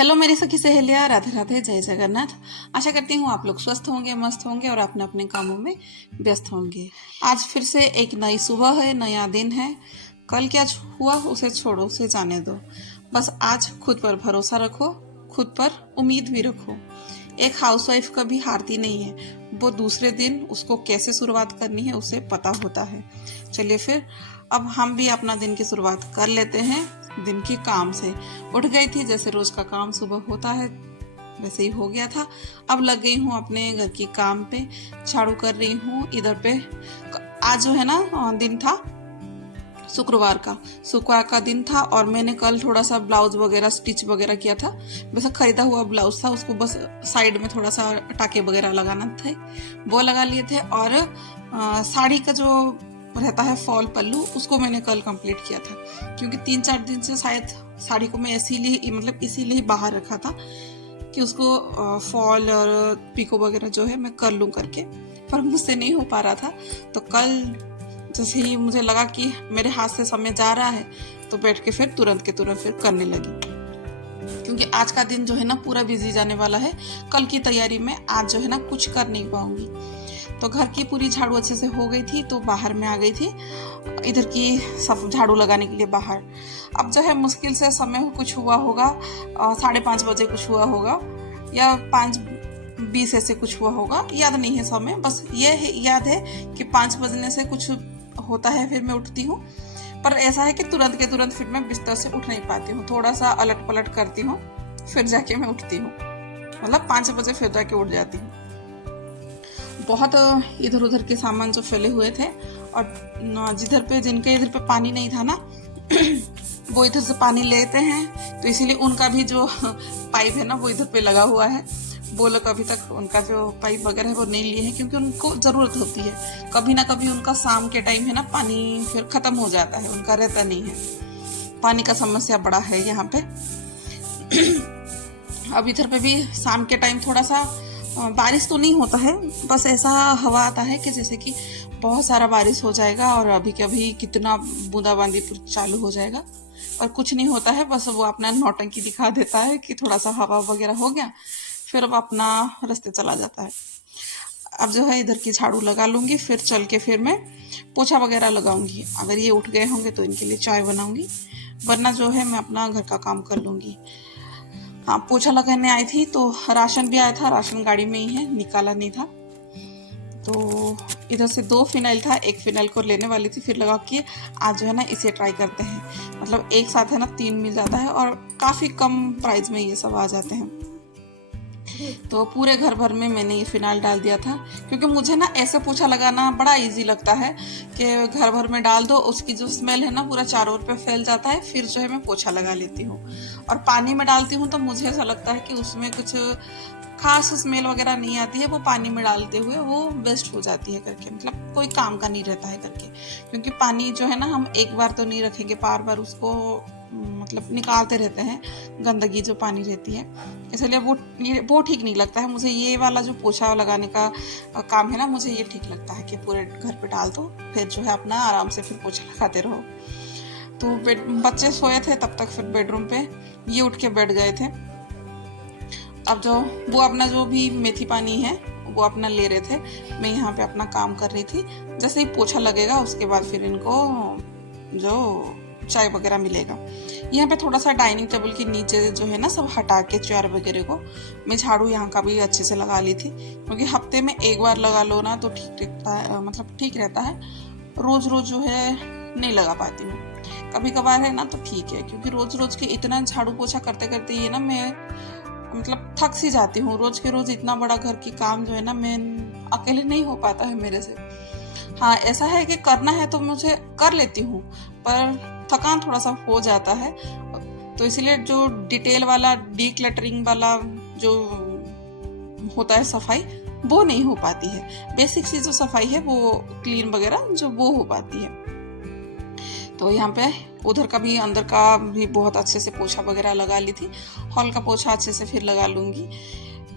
Hello मेरी सखी सहेलियाँ, राधे राधे, जय जगन्नाथ। आशा करती हूँ आप लोग स्वस्थ होंगे, मस्त होंगे और अपने अपने कामों में व्यस्त होंगे। आज फिर से एक नई सुबह है, नया दिन है। कल क्या हुआ उसे छोड़ो, उसे जाने दो। बस आज खुद पर भरोसा रखो, खुद पर उम्मीद भी रखो। एक हाउसवाइफ कभी हारती नहीं है, वो दूसरे दिन उसको कैसे शुरुआत करनी है उसे पता होता है। चलिए फिर अब हम भी अपना दिन की शुरुआत कर लेते हैं। दिन के काम से उठ गई थी, जैसे रोज का काम सुबह होता है वैसे ही हो गया था। अब लग गई हूँ अपने घर की काम पे, झाड़ू कर रही हूँ इधर पे। आज जो है ना दिन था शुक्रवार का दिन था और मैंने कल थोड़ा सा ब्लाउज वगैरह स्टिच वगैरह किया था। वैसे खरीदा हुआ ब्लाउज था, उसको बस साइड में थोड़ा सा टाके वगैरह लगाना थे, वो लगा लिए थे। और साड़ी का जो रहता है फॉल पल्लू, उसको मैंने कल कंप्लीट किया था, क्योंकि 3-4 दिन से शायद साड़ी को मैं इसीलिए बाहर रखा था कि उसको फॉल और पिको वगैरह जो है मैं कर लूँ करके, पर मुझसे नहीं हो पा रहा था। तो कल जैसे ही मुझे लगा कि मेरे हाथ से समय जा रहा है, तो बैठ के फिर तुरंत के तुरंत फिर करने लगी, क्योंकि आज का दिन जो है ना पूरा बिजी जाने वाला है। कल की तैयारी में आज जो है ना कुछ कर नहीं पाऊंगी। तो घर की पूरी झाड़ू अच्छे से हो गई थी, तो बाहर में आ गई थी इधर की सब झाड़ू लगाने के लिए बाहर। अब जो है मुश्किल से समय कुछ हुआ होगा, 5:30 बजे कुछ हुआ होगा या 5:20 ऐसे कुछ हुआ होगा, याद नहीं है समय। बस ये याद है कि 5 बजने से कुछ होता है, फिर मैं उठती हूँ। पर ऐसा है कि तुरंत के तुरंत फिर मैं बिस्तर से उठ नहीं पाती हूँ, थोड़ा सा अलट पलट करती हूँ, फिर जाके मैं उठती हूँ। मतलब 5 बजे फिर जाके उठ जाती हूँ। बहुत इधर उधर के सामान जो फैले हुए थे, और जिनके इधर पे पानी नहीं था ना वो इधर से पानी लेते हैं, तो इसीलिए उनका भी जो पाइप है ना वो इधर पे लगा हुआ है। वो लोग अभी तक उनका जो पाइप वगैरह है वो नहीं लिए हैं, क्योंकि उनको ज़रूरत होती है। कभी ना कभी उनका शाम के टाइम है ना पानी फिर ख़त्म हो जाता है, उनका रहता नहीं है। पानी का समस्या बड़ा है यहाँ पे। अब इधर पे भी शाम के टाइम थोड़ा सा बारिश तो नहीं होता है, बस ऐसा हवा आता है कि जैसे कि बहुत सारा बारिश हो जाएगा और अभी के अभी कितना बूंदाबांदी चालू हो जाएगा, पर कुछ नहीं होता है। बस वो अपना नौटंकी दिखा देता है कि थोड़ा सा हवा वगैरह हो गया, फिर अब अपना रास्ते चला जाता है। अब जो है इधर की झाड़ू लगा लूँगी, फिर चल के फिर मैं पोछा वगैरह लगाऊंगी। अगर ये उठ गए होंगे तो इनके लिए चाय बनाऊंगी, वरना जो है मैं अपना घर का काम कर लूँगी। हाँ, पोछा लगाने आई थी तो राशन भी आया था, राशन गाड़ी में ही है, निकाला नहीं था। तो इधर से 2 फिनाइल था, एक फिनाइल को लेने वाली थी, फिर लगा कि आज जो है ना इसे ट्राई करते हैं। मतलब एक साथ है ना 3 मिल जाता है और काफ़ी कम प्राइस में ये सब आ जाते हैं। तो पूरे घर भर में मैंने ये फिनाइल डाल दिया था, क्योंकि मुझे ना ऐसे पोछा लगाना बड़ा इजी लगता है कि घर भर में डाल दो, उसकी जो स्मेल है ना पूरा चारों ओर पे फैल जाता है, फिर जो है मैं पोछा लगा लेती हूँ। और पानी में डालती हूँ तो मुझे ऐसा लगता है कि उसमें कुछ खास स्मेल वगैरह नहीं आती है, वो पानी में डालते हुए वो वेस्ट हो जाती है करके, मतलब कोई काम का नहीं रहता है करके। क्योंकि पानी जो है ना हम एक बार तो नहीं रखेंगे, बार बार उसको मतलब निकालते रहते हैं, गंदगी जो पानी रहती है, इसलिए वो ठीक नहीं लगता है मुझे। ये वाला जो पोछा लगाने का काम है ना, मुझे ये ठीक लगता है कि पूरे घर पे डाल दो, फिर जो है अपना आराम से फिर पोछा लगाते रहो। तो बच्चे सोए थे तब तक, फिर बेडरूम पे ये उठ के बैठ गए थे। अब जो वो अपना जो भी मेथी पानी है वो अपना ले रहे थे, मैं यहाँ पे अपना काम कर रही थी। जैसे ही पोछा लगेगा उसके बाद फिर इनको जो चाय वगैरह मिलेगा। यहाँ पे थोड़ा सा डाइनिंग टेबल के नीचे जो है ना सब हटा के चेयर वगैरह को मैं झाड़ू यहाँ का भी अच्छे से लगा ली थी, क्योंकि हफ्ते में एक बार लगा लो ना तो ठीक रहता है, मतलब ठीक रहता है। रोज रोज जो है नहीं लगा पाती हूँ, कभी कभार है ना तो ठीक है, क्योंकि रोज रोज के इतना झाड़ू पोछा करते करते ये ना मैं मतलब थक सी जाती हूँ। रोज के रोज इतना बड़ा घर की काम जो है ना मैं अकेले नहीं हो पाता है मेरे से। हाँ, ऐसा है कि करना है तो मुझे कर लेती हूँ, पर थकान थोड़ा सा हो जाता है, तो इसलिए जो डिटेल वाला डीक्लटरिंग वाला जो होता है सफाई, वो नहीं हो पाती है। बेसिक सी जो सफाई है वो क्लीन वगैरह जो वो हो पाती है। तो यहाँ पे उधर का भी अंदर का भी बहुत अच्छे से पोछा वगैरह लगा ली थी, हॉल का पोछा अच्छे से फिर लगा लूँगी।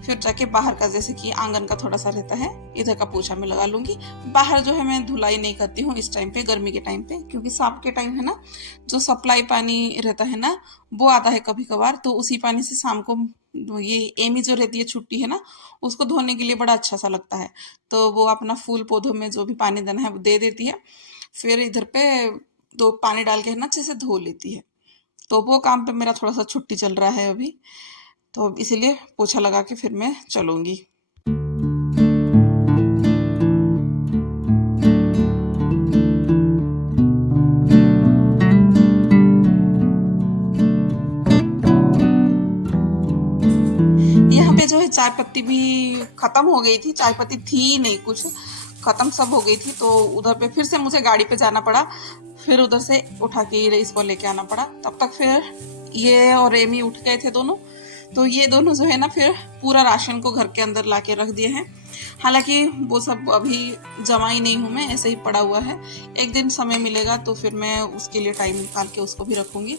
फिर जाके बाहर का जैसे कि आंगन का थोड़ा सा रहता है, इधर का पोछा मैं लगा लूंगी। बाहर जो है मैं धुलाई नहीं करती हूँ इस टाइम पे, गर्मी के टाइम पे, क्योंकि शाम के टाइम है ना जो सप्लाई पानी रहता है ना वो आता है कभी कभार, तो उसी पानी से शाम को ये एमी जो रहती है छुट्टी है ना उसको धोने के लिए बड़ा अच्छा सा लगता है। तो वो अपना फूल पौधों में जो भी पानी देना है वो दे देती है, फिर इधर पे दो पानी डाल के है ना अच्छे से धो लेती है। तो वो काम पे मेरा थोड़ा सा छुट्टी चल रहा है अभी, तो इसीलिए पोछा लगा के फिर मैं चलूंगी। यहाँ पे जो है चाय पत्ती भी खत्म हो गई थी, चाय पत्ती थी ही नहीं, कुछ खत्म सब हो गई थी। तो उधर पे फिर से मुझे गाड़ी पे जाना पड़ा, फिर उधर से उठा के इसको लेके आना पड़ा। तब तक फिर ये और एमी उठ गए थे दोनों, तो ये दोनों जो है ना फिर पूरा राशन को घर के अंदर ला के रख दिए हैं। हालांकि वो सब अभी जमा ही नहीं हूँ मैं, ऐसे ही पड़ा हुआ है। एक दिन समय मिलेगा तो फिर मैं उसके लिए टाइम निकाल के उसको भी रखूँगी।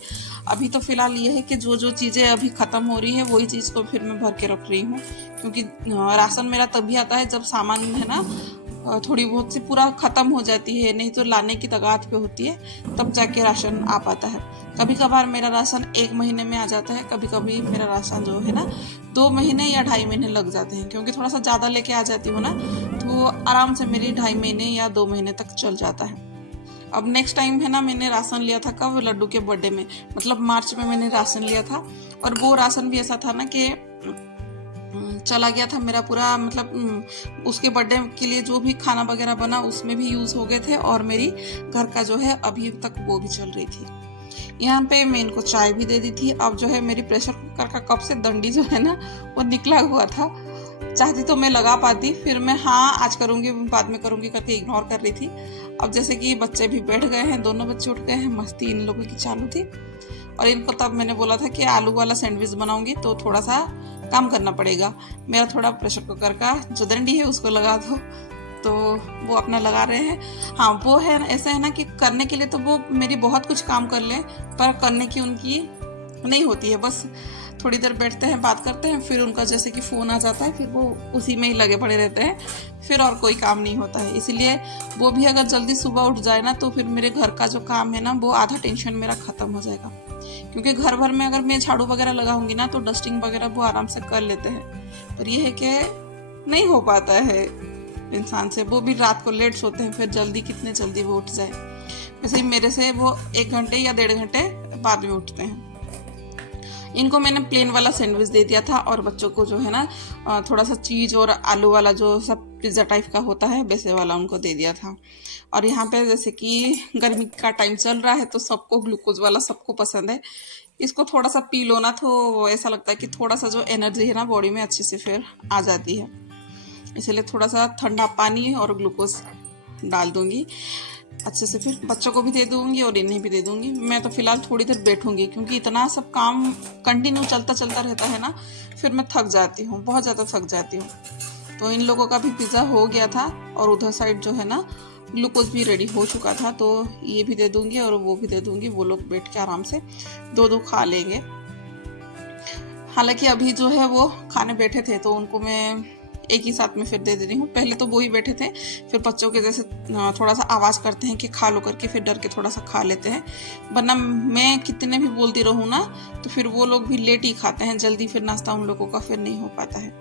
अभी तो फिलहाल ये है कि जो जो चीज़ें अभी ख़त्म हो रही है वही चीज़ को फिर मैं भर के रख रही हूँ, क्योंकि राशन मेरा तभी आता है जब सामान है ना थोड़ी बहुत सी पूरा ख़त्म हो जाती है, नहीं तो लाने की तगात पे होती है तब जाके राशन आ पाता है। कभी कभार मेरा राशन 1 महीने में आ जाता है, कभी कभी मेरा राशन जो है ना 2 महीने या 2.5 महीने लग जाते हैं, क्योंकि थोड़ा सा ज़्यादा लेके आ जाती हूँ ना तो आराम से मेरी 2.5 महीने या 2 महीने तक चल जाता है। अब नेक्स्ट टाइम है ना मैंने राशन लिया था कब, लड्डू के बर्थडे में, मतलब मार्च में मैंने राशन लिया था, और वो राशन भी ऐसा था ना कि चला गया था मेरा पूरा, मतलब उसके बर्थडे के लिए जो भी खाना वगैरह बना उसमें भी यूज़ हो गए थे, और मेरी घर का जो है अभी तक वो भी चल रही थी। यहाँ पे मैं इनको चाय भी दे दी थी। अब जो है मेरी प्रेशर कुकर का कप से डंडी जो है ना वो निकला हुआ था, चाहती तो मैं लगा पाती, फिर मैं हाँ आज करूँगी बाद में करूँगी करके इग्नोर कर रही थी। अब जैसे कि बच्चे भी बैठ गए हैं, दोनों बच्चे उठ गए हैं, मस्ती इन लोगों की चालू थी। और इनको तब मैंने बोला था कि आलू वाला सैंडविच बनाऊंगी तो थोड़ा सा काम करना पड़ेगा, मेरा थोड़ा प्रेशर कुकर का जो डंडी है उसको लगा दो, तो वो अपना लगा रहे हैं। हाँ वो है ऐसा है ना कि करने के लिए तो वो मेरी बहुत कुछ काम कर लें, पर करने की उनकी नहीं होती है, बस थोड़ी देर बैठते हैं बात करते हैं, फिर उनका जैसे कि फ़ोन आ जाता है, फिर वो उसी में ही लगे पड़े रहते हैं, फिर और कोई काम नहीं होता है। इसीलिए वो भी अगर जल्दी सुबह उठ जाए ना तो फिर मेरे घर का जो काम है ना वो आधा टेंशन मेरा ख़त्म हो जाएगा, क्योंकि घर भर में अगर मैं झाड़ू वगैरह लगाऊंगी ना तो डस्टिंग वगैरह वो आराम से कर लेते हैं, पर ये है कि नहीं हो पाता है इंसान से। वो भी रात को लेट सोते हैं, फिर जल्दी कितने जल्दी वो उठ जाए। वैसे ही मेरे से वो 1 घंटे या 1.5 घंटे बाद में उठते हैं। इनको मैंने प्लेन वाला सैंडविच दे दिया था, और बच्चों को जो है ना थोड़ा सा चीज़ और आलू वाला जो सब पिज़्ज़ा टाइप का होता है वैसे वाला उनको दे दिया था। और यहाँ पे जैसे कि गर्मी का टाइम चल रहा है तो सबको ग्लूकोज वाला सबको पसंद है, इसको थोड़ा सा पी लो ना तो ऐसा लगता है कि थोड़ा सा जो एनर्जी है ना बॉडी में अच्छे से फिर आ जाती है। इसलिए थोड़ा सा ठंडा पानी और ग्लूकोज डाल दूंगी अच्छे से, फिर बच्चों को भी दे दूंगी और इन्हें भी दे दूंगी। मैं तो फिलहाल थोड़ी देर बैठूंगी, क्योंकि इतना सब काम कंटिन्यू चलता चलता रहता है ना, फिर मैं थक जाती हूँ, बहुत ज़्यादा थक जाती हूँ। तो इन लोगों का भी पिज़्ज़ा हो गया था, और उधर साइड जो है ना ग्लूकोज भी रेडी हो चुका था, तो ये भी दे दूंगी और वो भी दे दूंगी। वो लोग बैठ के आराम से 2-2 खा लेंगे। हालांकि अभी जो है वो खाने बैठे थे तो उनको मैं एक ही साथ में फिर दे दे रही हूँ। पहले तो वो ही बैठे थे, फिर बच्चों के जैसे थोड़ा सा आवाज़ करते हैं कि खा लो करके, फिर डर के थोड़ा सा खा लेते हैं, वरना मैं कितने भी बोलती रहूँ ना तो फिर वो लोग भी लेट ही खाते हैं, जल्दी फिर नाश्ता उन लोगों का फिर नहीं हो पाता है।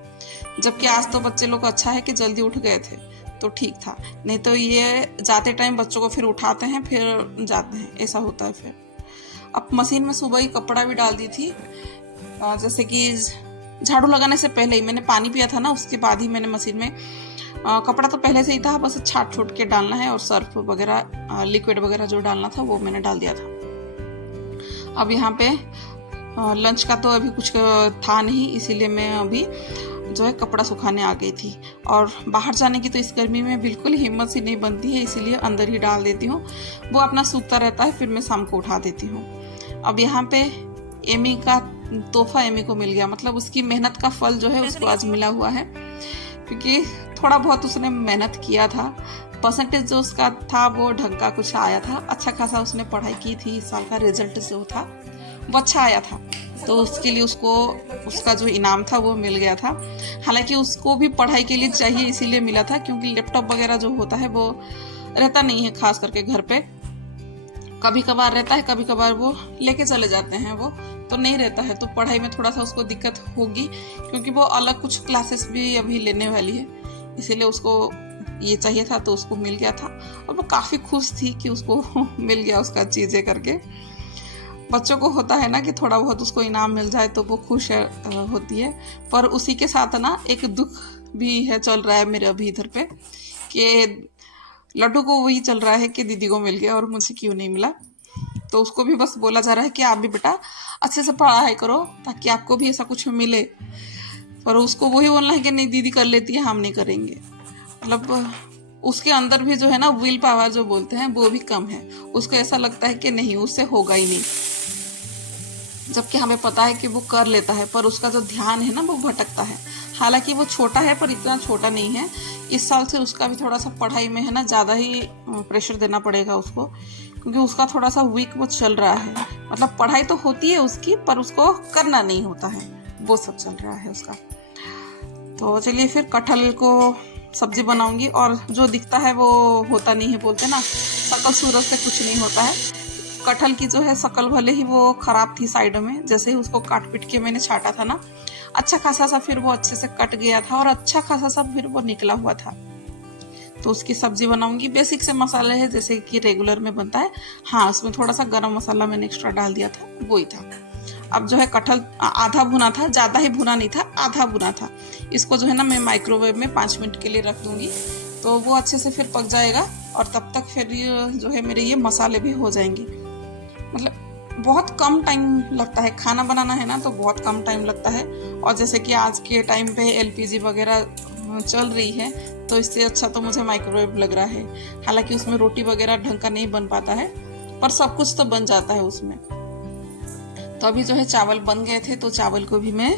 जबकि आज तो बच्चे लोग अच्छा है कि जल्दी उठ गए थे तो ठीक था, नहीं तो ये जाते टाइम बच्चों को फिर उठाते हैं फिर जाते हैं, ऐसा होता है। फिर अब मशीन में सुबह ही कपड़ा भी डाल दी थी, जैसे कि झाड़ू लगाने से पहले ही मैंने पानी पिया था ना, उसके बाद ही मैंने मशीन में कपड़ा तो पहले से ही था, बस छाट छूट के डालना है, और सर्फ वगैरह लिक्विड वगैरह जो डालना था वो मैंने डाल दिया था। अब यहाँ पे लंच का तो अभी कुछ था नहीं, इसीलिए मैं अभी जो है कपड़ा सुखाने आ गई थी। और बाहर जाने की तो इस गर्मी में बिल्कुल हिम्मत सी नहीं बनती है, इसीलिए अंदर ही डाल देती हूँ, वो अपना सूखता रहता है, फिर मैं शाम को उठा देती हूँ। अब यहाँ पे एमी का तोहफा एमी को मिल गया, मतलब उसकी मेहनत का फल जो है उसको आज मिला हुआ है, क्योंकि थोड़ा बहुत उसने मेहनत किया था। परसेंटेज जो उसका था वो ढंग का कुछ आया था, अच्छा खासा उसने पढ़ाई की थी, इस साल का रिजल्ट जो था वो अच्छा आया था। तो उसके लिए उसको उसका जो इनाम था वो मिल गया था। हालांकि उसको भी पढ़ाई के लिए चाहिए इसीलिए मिला था, क्योंकि लैपटॉप वगैरह जो होता है वो रहता नहीं है खास करके घर पे। कभी कभार रहता है, कभी कभार वो लेके चले जाते हैं, वो तो नहीं रहता है। तो पढ़ाई में थोड़ा सा उसको दिक्कत होगी, क्योंकि वो अलग कुछ क्लासेस भी अभी लेने वाली है, इसीलिए उसको ये चाहिए था, तो उसको मिल गया था। और वो काफ़ी खुश थी कि उसको मिल गया उसका चीज़ें करके। बच्चों को होता है ना कि थोड़ा बहुत उसको इनाम मिल जाए तो वो खुश होती है। पर उसी के साथ ना एक दुख भी है, चल रहा है मेरे अभी इधर पे, कि लड्डू को वही चल रहा है कि दीदी को मिल गया और मुझे क्यों नहीं मिला। तो उसको भी बस बोला जा रहा है कि आप भी बेटा अच्छे से पढ़ाई करो ताकि आपको भी ऐसा कुछ मिले। पर उसको वही बोलना है कि नहीं दीदी कर लेती है, हम नहीं करेंगे। मतलब उसके अंदर भी जो है ना विल पावर जो बोलते हैं वो भी कम है। उसको ऐसा लगता है कि नहीं उससे होगा ही नहीं, जबकि हमें पता है कि वो कर लेता है, पर उसका जो ध्यान है ना वो भटकता है। हालांकि वो छोटा है पर इतना छोटा नहीं है। इस साल से उसका भी थोड़ा सा पढ़ाई में है ना ज़्यादा ही प्रेशर देना पड़ेगा उसको, क्योंकि उसका थोड़ा सा वीक वो चल रहा है। मतलब पढ़ाई तो होती है उसकी पर उसको करना नहीं होता है, वो सब चल रहा है उसका। तो चलिए फिर कटहल को सब्जी बनाऊंगी। और जो दिखता है वो होता नहीं है, बोलते ना शकल सूरत से कुछ नहीं होता है। कटहल की जो है शकल भले ही वो खराब थी साइड में, जैसे ही उसको काट पीट के मैंने छाटा था ना, अच्छा खासा सा फिर वो अच्छे से कट गया था और अच्छा खासा सा फिर वो निकला हुआ था। तो उसकी सब्जी बनाऊंगी। बेसिक से मसाले है जैसे कि रेगुलर में बनता है। हाँ, उसमें थोड़ा सा गरम मसाला मैंने एक्स्ट्रा डाल दिया था, वो ही था। अब जो है कटहल आधा भुना था, ज़्यादा ही भुना नहीं था, आधा भुना था। इसको जो है ना मैं माइक्रोवेव में 5 मिनट के लिए रख दूंगी, तो वो अच्छे से फिर पक जाएगा। और तब तक फिर जो है मेरे ये मसाले भी हो जाएंगे। मतलब बहुत कम टाइम लगता है खाना बनाना है ना, तो बहुत कम टाइम लगता है। और जैसे कि आज के टाइम पे एलपीजी वगैरह चल रही है, तो इससे अच्छा तो मुझे माइक्रोवेव लग रहा है। हालांकि उसमें रोटी वगैरह ढंग का नहीं बन पाता है, पर सब कुछ तो बन जाता है उसमें। तो अभी जो है चावल बन गए थे, तो चावल को भी मैं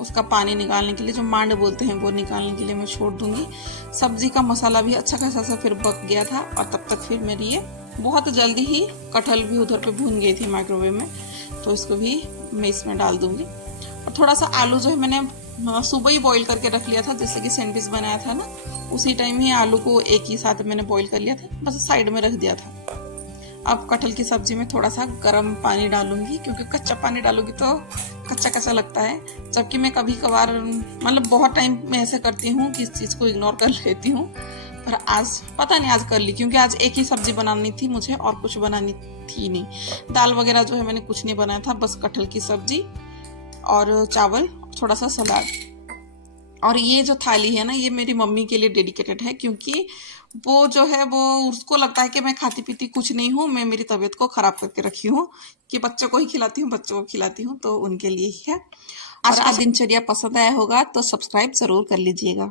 उसका पानी निकालने के लिए, जो मांड बोलते हैं, वो निकालने के लिए मैं छोड़ दूंगी। सब्जी का मसाला भी अच्छा खासा सा फिर पक गया था। और तब तक फिर मेरी ये बहुत जल्दी ही कटहल भी उधर पे भून गई थी माइक्रोवेव में, तो इसको भी मैं इसमें डाल दूंगी। और थोड़ा सा आलू जो है मैंने सुबह ही बॉईल करके रख लिया था, जैसे कि सैंडविच बनाया था ना, उसी टाइम ही आलू को एक ही साथ मैंने बॉईल कर लिया था, बस साइड में रख दिया था। अब कटहल की सब्जी में थोड़ा सा गर्म पानी डालूंगी, क्योंकि कच्चा पानी डालूंगी तो कच्चा कच्चा लगता है। जबकि मैं कभी कभार मतलब बहुत टाइम में ऐसे करती हूँ कि इस चीज़ को इग्नोर कर लेती हूँ, पर आज पता नहीं आज कर ली, क्योंकि आज एक ही सब्जी बनानी थी मुझे और कुछ बनानी थी नहीं। दाल वगैरह जो है मैंने कुछ नहीं बनाया था, बस कटहल की सब्जी और चावल, थोड़ा सा सलाद। और ये जो थाली है ना, ये मेरी मम्मी के लिए डेडिकेटेड है, क्योंकि वो जो है वो उसको लगता है कि मैं खाती पीती कुछ नहीं हूँ, मैं मेरी तबीयत को खराब करके रखी हूँ कि बच्चों को ही खिलाती हूँ, बच्चों को खिलाती हूँ, तो उनके लिए ही है। आज का दिनचर्या पसंद आया होगा तो सब्सक्राइब जरूर कर लीजिएगा।